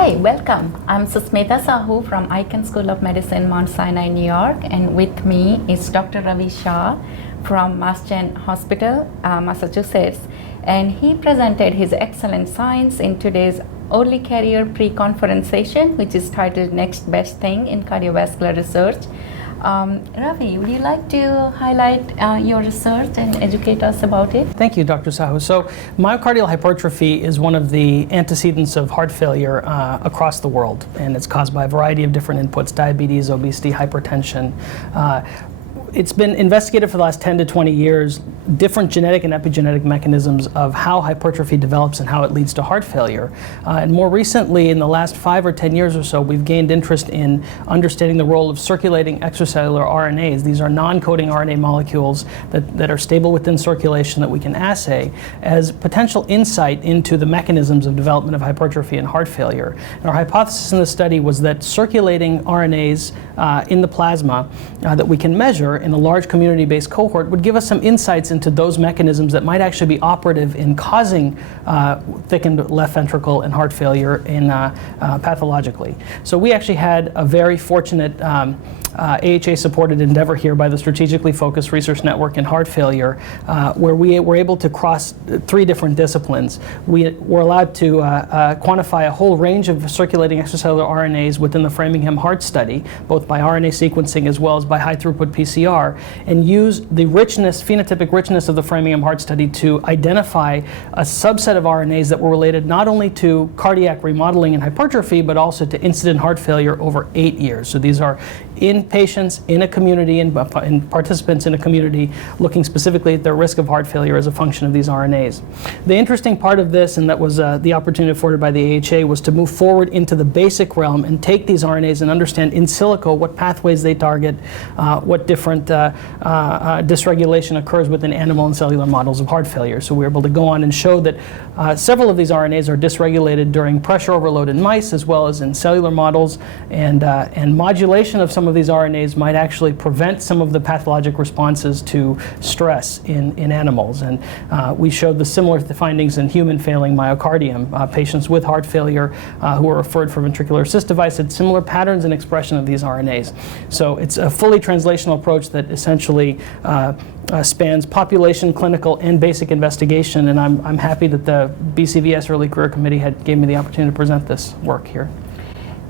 Hi, welcome. I'm Susmita Sahoo from Icahn School of Medicine, Mount Sinai, New York, and with me is Dr. Ravi Shah from Mass Gen Hospital, Massachusetts, and he presented his excellent science in today's Early Career Pre-Conference session, which is titled Next Best Thing in Cardiovascular Research. Ravi, would you like to highlight your research and educate us about it? Thank you, Dr. Sahoo. So myocardial hypertrophy is one of the antecedents of heart failure across the world, and it's caused by a variety of different inputs: diabetes, obesity, hypertension. It's been investigated for the last 10 to 20 years, different genetic and epigenetic mechanisms of how hypertrophy develops and how it leads to heart failure. And more recently, in the last 5 or 10 years or so, we've gained interest in understanding the role of circulating extracellular RNAs. These are non-coding RNA molecules that are stable within circulation that we can assay as potential insight into the mechanisms of development of hypertrophy and heart failure. And our hypothesis in the study was that circulating RNAs in the plasma that we can measure in a large community-based cohort would give us some insights into those mechanisms that might actually be operative in causing thickened left ventricle and heart failure pathologically. So we actually had a very fortunate AHA-supported endeavor here by the Strategically Focused Research Network in Heart Failure, where we were able to cross 3 different disciplines. We were allowed to quantify a whole range of circulating extracellular RNAs within the Framingham Heart Study, both by RNA sequencing as well as by high-throughput PCR, and use the richness, phenotypic richness of the Framingham Heart Study to identify a subset of RNAs that were related not only to cardiac remodeling and hypertrophy, but also to incident heart failure over 8 years. So these are in patients in a community and participants in a community looking specifically at their risk of heart failure as a function of these RNAs. The interesting part of this, and that was the opportunity afforded by the AHA, was to move forward into the basic realm and take these RNAs and understand in silico what pathways they target, what different dysregulation occurs within animal and cellular models of heart failure. So we were able to go on and show that several of these RNAs are dysregulated during pressure overload in mice as well as in cellular models, and modulation of some of these RNAs might actually prevent some of the pathologic responses to stress in animals. And we showed the similar findings in human failing myocardium. Patients with heart failure who were referred for ventricular assist device had similar patterns and expression of these RNAs. So it's a fully translational approach that essentially spans population, clinical, and basic investigation, and I'm happy that the BCVS Early Career Committee gave me the opportunity to present this work here.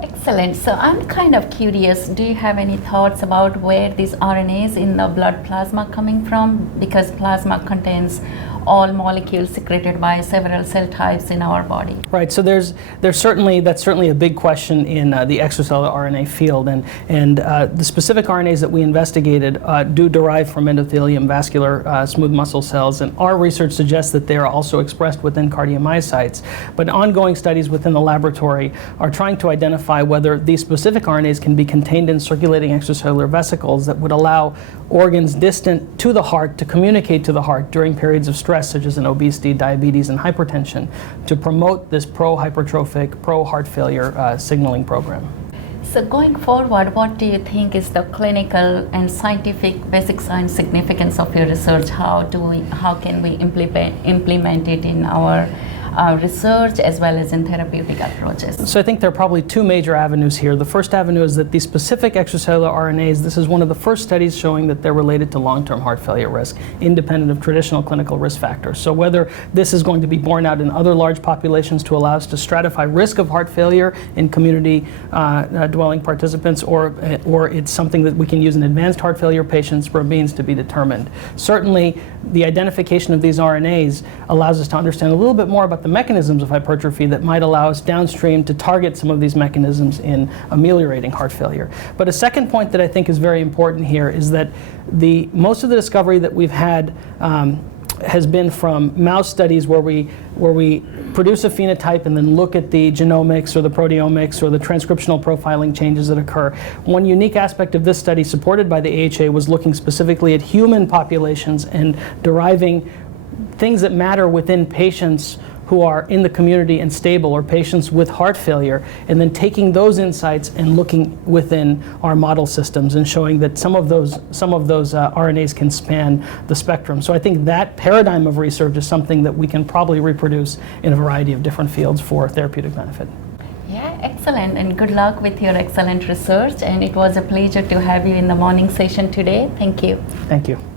Excellent. So I'm kind of curious, do you have any thoughts about where these RNAs in the blood plasma coming from? Because plasma contains all molecules secreted by several cell types in our body. Right. So that's certainly a big question in the extracellular RNA field, and the specific RNAs that we investigated do derive from endothelium, vascular, smooth muscle cells, and our research suggests that they are also expressed within cardiomyocytes. But ongoing studies within the laboratory are trying to identify whether these specific RNAs can be contained in circulating extracellular vesicles that would allow organs distant to the heart to communicate to the heart during periods of stress, such as in obesity, diabetes, and hypertension, to promote this pro-hypertrophic, pro-heart failure signaling program. So going forward, what do you think is the clinical and scientific basic science significance of your research? How can we implement it in our research as well as in therapeutic approaches? So I think there are probably 2 major avenues here. The first avenue is that these specific extracellular RNAs, this is one of the first studies showing that they're related to long-term heart failure risk, independent of traditional clinical risk factors. So whether this is going to be borne out in other large populations to allow us to stratify risk of heart failure in community dwelling participants, or it's something that we can use in advanced heart failure patients, remains to be determined. Certainly, the identification of these RNAs allows us to understand a little bit more about the mechanisms of hypertrophy that might allow us downstream to target some of these mechanisms in ameliorating heart failure. But a second point that I think is very important here is that most of the discovery that we've had has been from mouse studies where we produce a phenotype and then look at the genomics or the proteomics or the transcriptional profiling changes that occur. One unique aspect of this study, supported by the AHA, was looking specifically at human populations and deriving things that matter within patients who are in the community and stable, or patients with heart failure, and then taking those insights and looking within our model systems and showing that some of those RNAs can span the spectrum. So I think that paradigm of research is something that we can probably reproduce in a variety of different fields for therapeutic benefit. Yeah, excellent, and good luck with your excellent research. And it was a pleasure to have you in the morning session today. Thank you. Thank you.